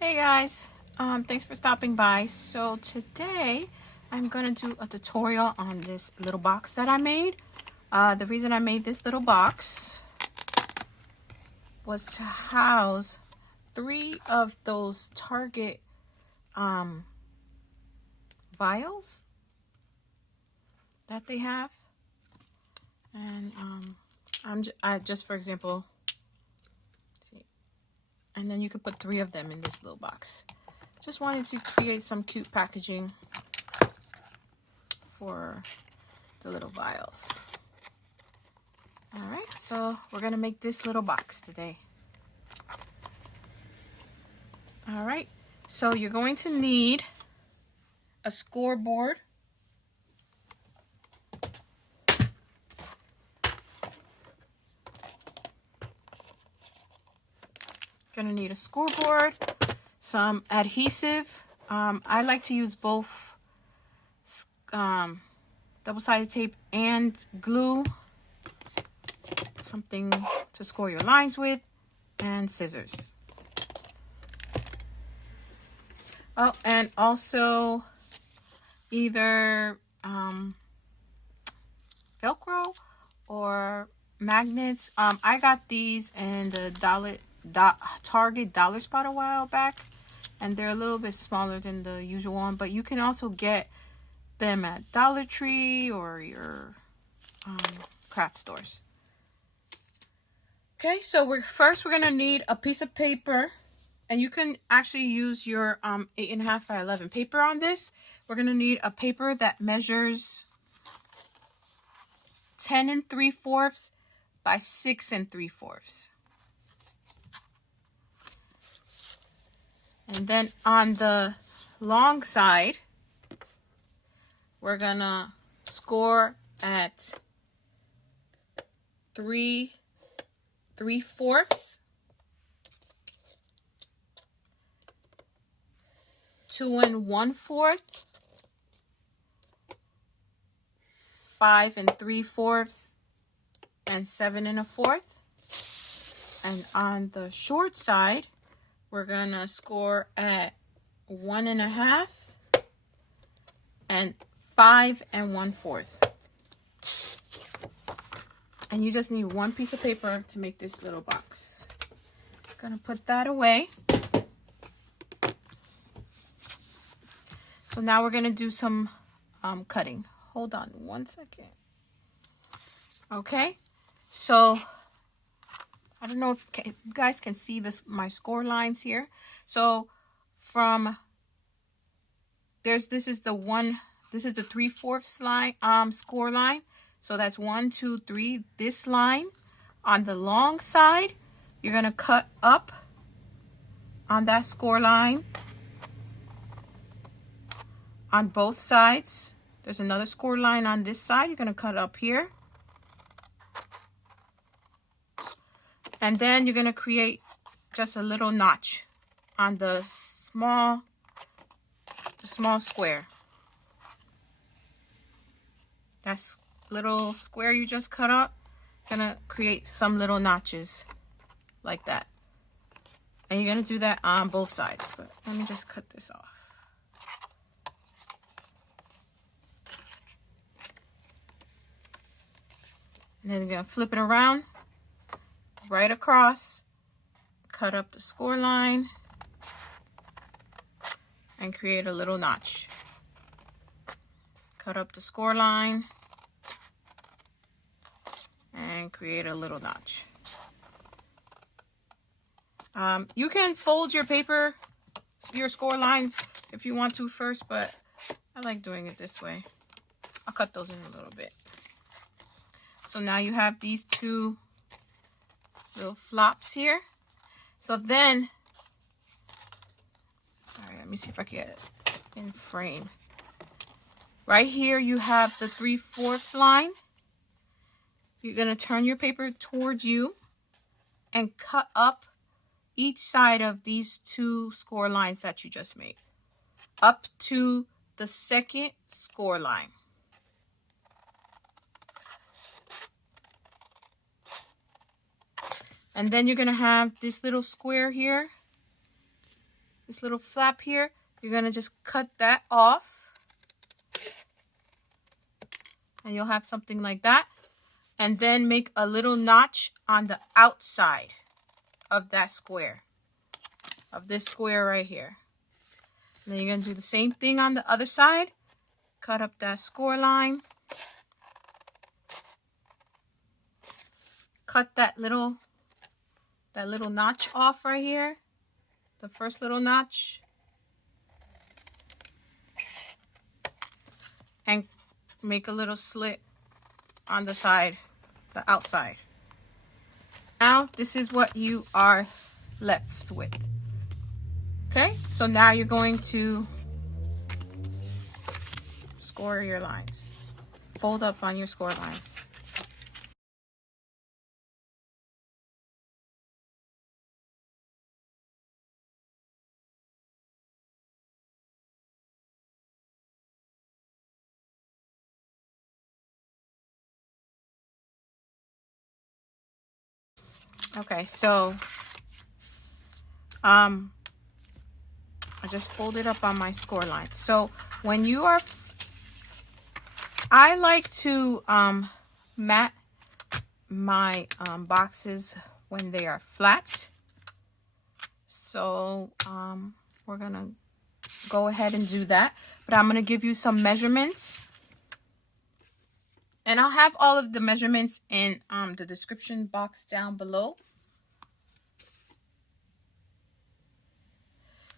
Hey guys, thanks for stopping by. So today I'm gonna do a tutorial on this little box that I made. The reason I made this little box was to house 3 of those Target vials that they have, and I just for example, and then you could put 3 of them in this little box. Just wanted to create some cute packaging for the little vials. Alright, so we're going to make this little box today. Alright, so you're going to need a scoreboard. Going to need a scoreboard, some adhesive. I like to use both double-sided tape and glue. Something to score your lines with, and scissors. Oh, and also either Velcro or magnets. I got these in the Target dollar spot a while back, and they're a little bit smaller than the usual one, but you can also get them at Dollar Tree or your craft stores. Okay, so we're gonna need a piece of paper, and you can actually use your 8.5 by 11 paper on this. We're gonna need a paper that measures 10 3/4 by 6 3/4. And then on the long side, we're gonna score at 3 3/4, 2 1/4, 5 3/4, and 7 1/4. And on the short side, we're gonna score at 1 1/2 and 5 1/4. And you just need one piece of paper to make this little box. Gonna put that away. So now we're gonna do some cutting. Hold on one second. Okay, so I don't know if you guys can see my score lines here. So from this is the 3/4 line score line. So that's 1 2 3. This line on the long side, you're gonna cut up on that score line on both sides. There's another score line on this side. You're gonna cut up here, and then you're gonna create just a little notch on the small square. That's little square you just cut up. Gonna create some little notches like that, and you're gonna do that on both sides. But let me just cut this off. And then you're gonna flip it around right across, cut up the score line, and create a little notch. Cut up the score line and create a little notch. You can fold your paper, your score lines, if you want to first, but I like doing it this way. I'll cut those in a little bit. So now you have these 2 little flops here. So then, sorry, let me see if I can get it in frame. Right here you have the 3/4 line. You're going to turn your paper towards you and cut up each side of these 2 score lines that you just made up to the second score line. And then you're going to have this little square here this little flap here, you're going to just cut that off. And you'll have something like that. And then make a little notch on the outside of that square. Of this square right here. And then you're going to do the same thing on the other side. Cut up that score line. Cut that little notch off right here. The first little notch. And make a little slit on the side, the outside. Now, this is what you are left with. Okay, so now you're going to score your lines. Fold up on your score lines. Okay, so I just folded up on my score line. So when you are, I like to mat my boxes when they are flat. So we're gonna go ahead and do that, but I'm gonna give you some measurements, and I'll have all of the measurements in the description box down below.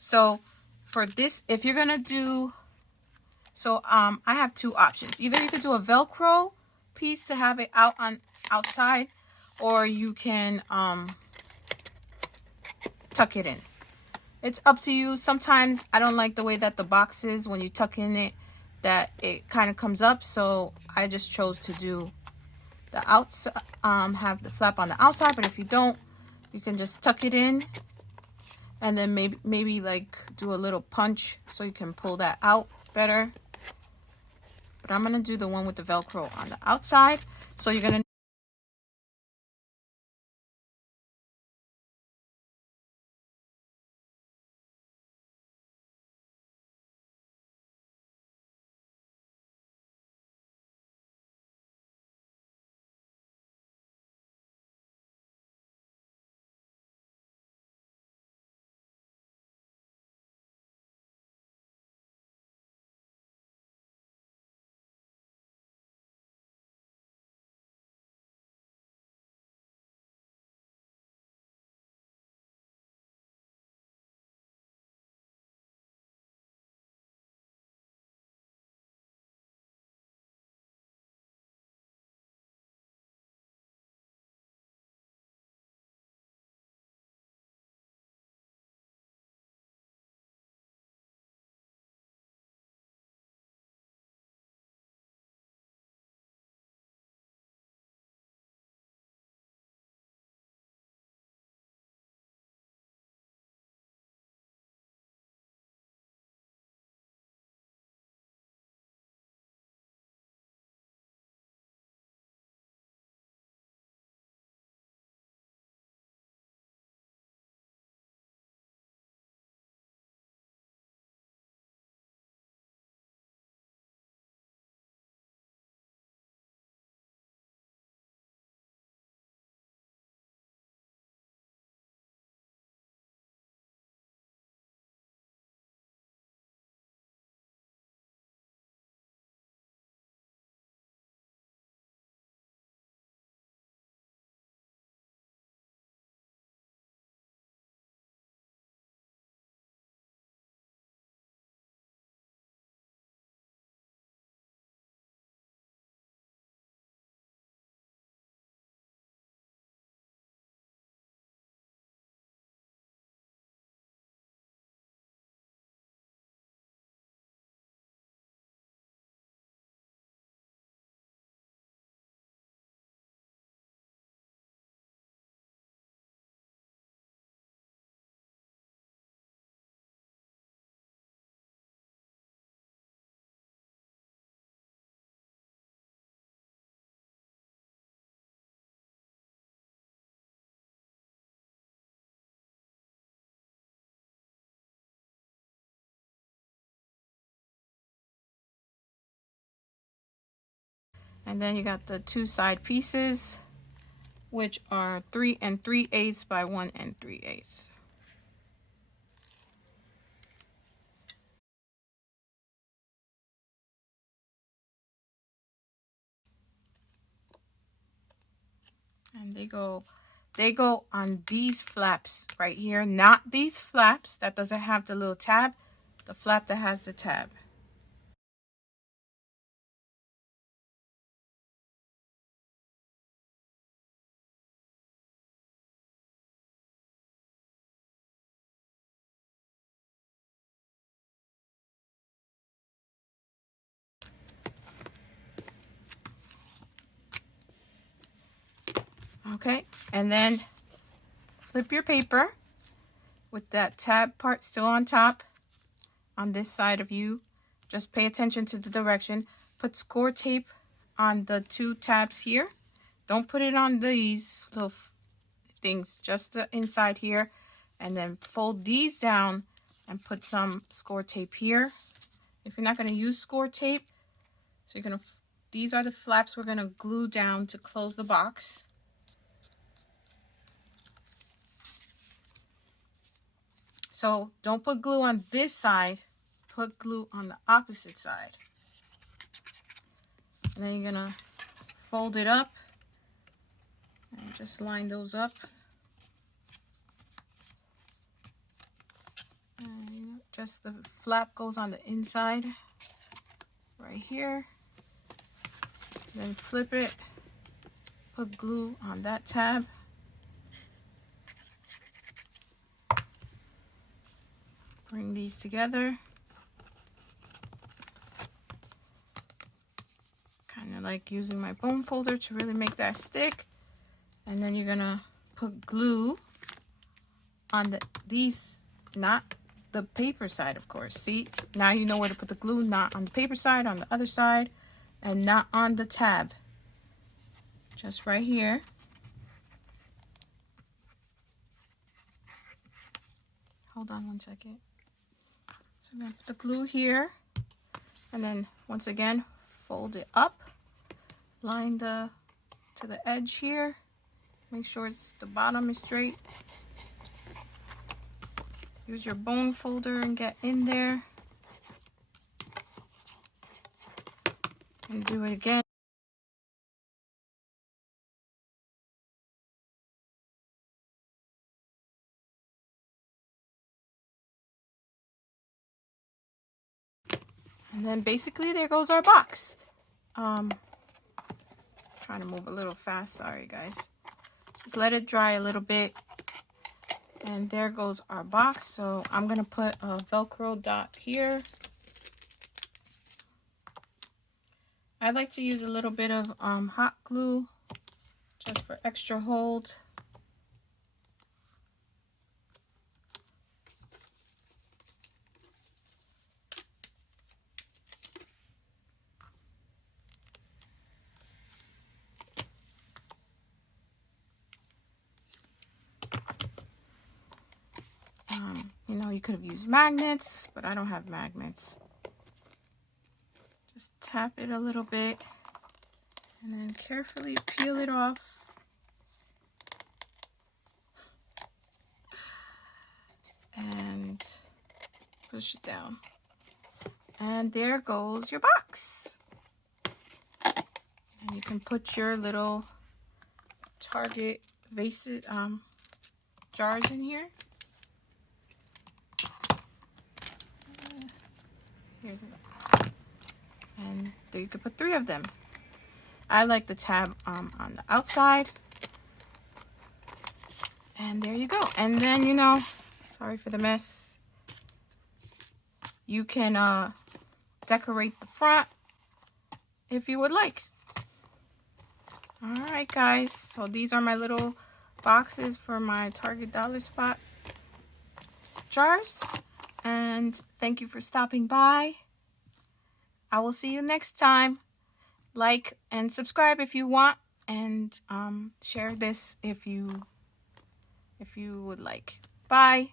So for this, if you're gonna do, so I have two options. Either you could do a Velcro piece to have it out on outside, or you can tuck it in. It's up to you. Sometimes I don't like the way that the box is when you tuck in it, that it kind of comes up. So I just chose to do the outside, have the flap on the outside. But if you don't, you can just tuck it in, and then maybe like do a little punch so you can pull that out better. But I'm gonna do the one with the Velcro on the outside. So you're gonna And then you got the 2 side pieces, which are 3 3/8 by 1 3/8. And they go on these flaps right here, not these flaps that doesn't have the little tab, the flap that has the tab. Okay, and then flip your paper with that tab part still on top on this side of you. Just pay attention to the direction. Put score tape on the 2 tabs here. Don't put it on these little things, just the inside here. And then fold these down and put some score tape here. If you're not going to use score tape, so you're going to, these are the flaps we're going to glue down to close the box. So don't put glue on this side, put glue on the opposite side. And then you're gonna fold it up and just line those up. And just the flap goes on the inside right here. Then flip it, put glue on that tab. Bring these together. Kind of like using my bone folder to really make that stick. And then you're gonna put glue on these, not the paper side, of course. See, now you know where to put the glue, not on the paper side, on the other side, and not on the tab. Just right here. Hold on one second. So I'm going to put the glue here, and then once again fold it up, line to the edge here, make sure the bottom is straight. Use your bone folder and get in there, and do it again. And then basically there goes our box. Trying to move a little fast, sorry guys. Just let it dry a little bit. And there goes our box. So I'm gonna put a Velcro dot here. I like to use a little bit of hot glue just for extra hold. You know, you could have used magnets, but I don't have magnets. Just tap it a little bit and then carefully peel it off. And push it down. And there goes your box. And you can put your little Target vases, jars in here. Here's another. And there you could put 3 of them. I like the tab on the outside. And there you go. And then, you know, sorry for the mess. You can decorate the front if you would like. Alright guys, so these are my little boxes for my Target Dollar Spot jars. And thank you for stopping by. I will see you next time. Like and subscribe if you want, and share this if you would like. Bye.